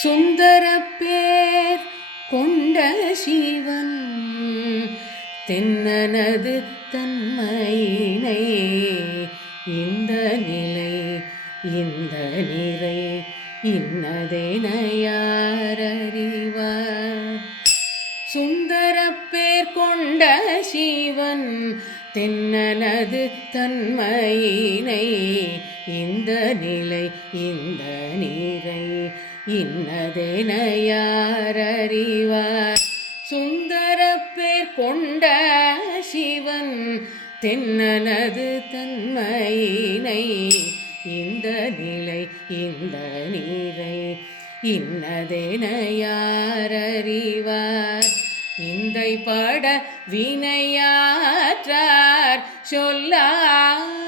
சுந்தர பேர் கொண்ட சிவன் தென்னனது தன்மையினை இந்த நிலை இந்த நிலை இன்னதென யாரறிவார் சுந்தர பேர் கொண்ட சிவன் தென்னனது தன்மையினை இந்த நிலை இந்த நீரை இன்னதென யாரறிவார் சுந்தர பேர் கொண்ட சிவன் தென்னனது தன்மையினை இந்த நிலை இந்த நீரை இன்னதென யாரறிவார் நிந்தை பட வினையாற்றார் சொல்லார்.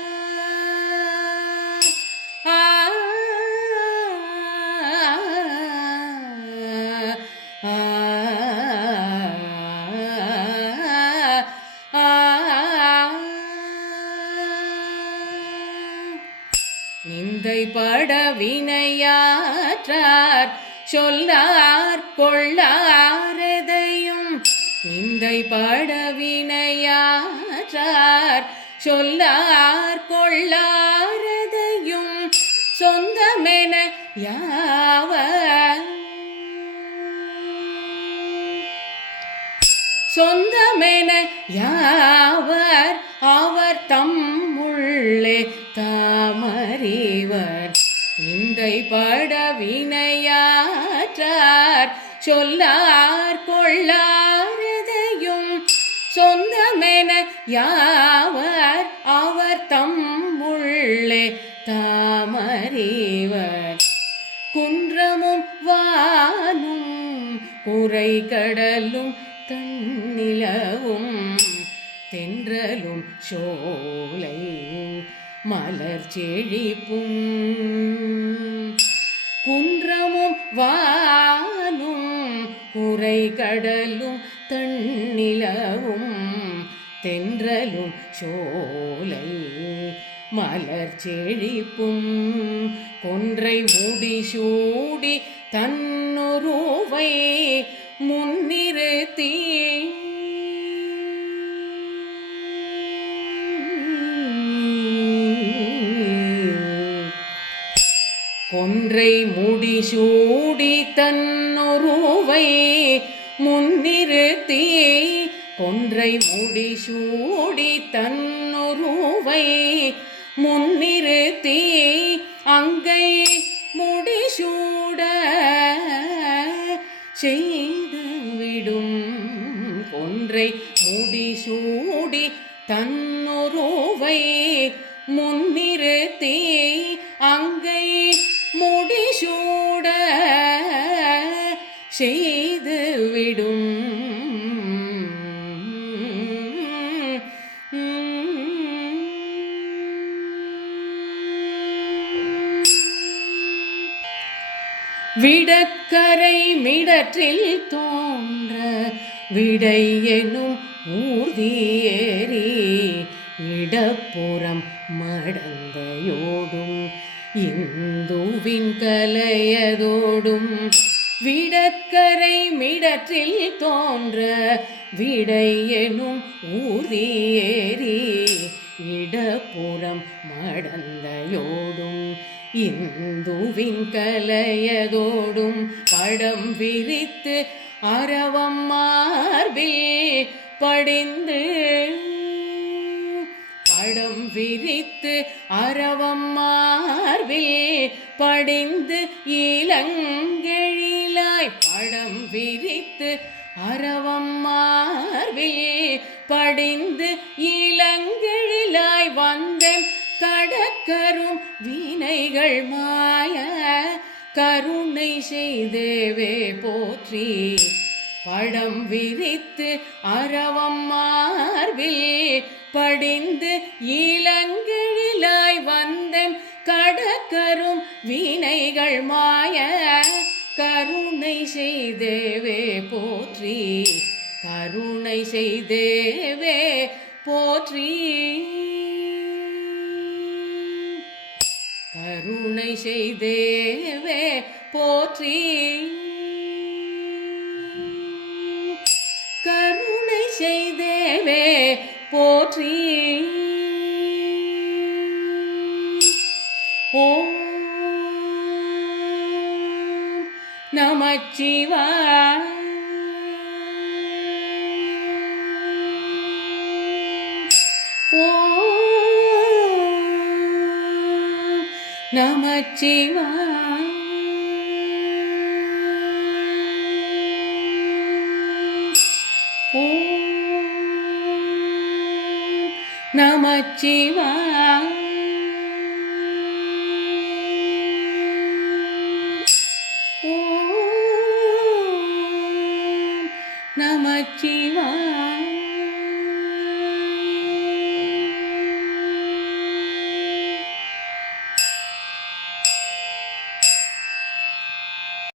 நிந்தை பட வினையாற்றார். சொல்லார் கொள்ளாரதையும் நிந்தை பட வினையாற்றார். சொல்லார் கொள்ளாரதையும் சொந்தமென யாவர்? சொந்தமென யாவர்? அவர் தம் உள்ளே தாமறிவர் சொல்லார் கொள்ளாரதையும் சொந்தமென யாவர் அவர் தம்முள்ளே தாமறிவர். குன்றமும் வானும் குறை கடலும் தன்னிலவும் தென்றலும் சோலை மலர் செழிப்பும். குன்றமும் வா குறை கடலும் தன்னிலவும் தென்றலும் சோலை மலர் செழிப்பும் கொன்றை மூடி சூடி தன்னுருவை முன்னிறுத்தி கொன்றை முடி சூடி தன்னொருவை முன்னிறுத்தியை கொன்றை முடி சூடி தன்னுருவை முன்னிறுத்தியை அங்கை முடிசூட செய்து விடும் கொன்றை முடிசூடி தன்னுருவை முன்னிறுத்தியை விடக்கரை மிடற்றில் தோன்ற விடை எனும் ஊர்தியேறி இடப்புறம் மடந்தையோடும் இந்துவின் கலையதோடும் விடக்கரை மிடற்றில் தோன்ற விடை எனும் ஊர்தியேறி இடப்புறம் மடந்த கலையோடும் இந்துவின் கலையதோடும் படம் விரித்து அரவம் மார்பில் படிந்து படம் விரித்து அரவம் மார்பில் படிந்து இளங்கெழிலாய் படம் விரித்து அரவம் மார்பில் படிந்து இளங்கெழிலாய் வந்தன் கடக்கரும் வீணைகள் மாய கருணை செய்தேவே போற்றி. படம் விரித்து அறவம் மார்பில் படிந்து இளங்கிழிலாய் வந்தன். கடக்கரும் வீணைகள் மாய கருணை செய்தேவே போற்றி. கருணை செய்தேவே போற்றி. கருணை செய்தேவே போற்றி. கருணை செய்தேவே போற்றி. ஓம் நமச்சிவாய் नाम जिवामचिवा नमचिवा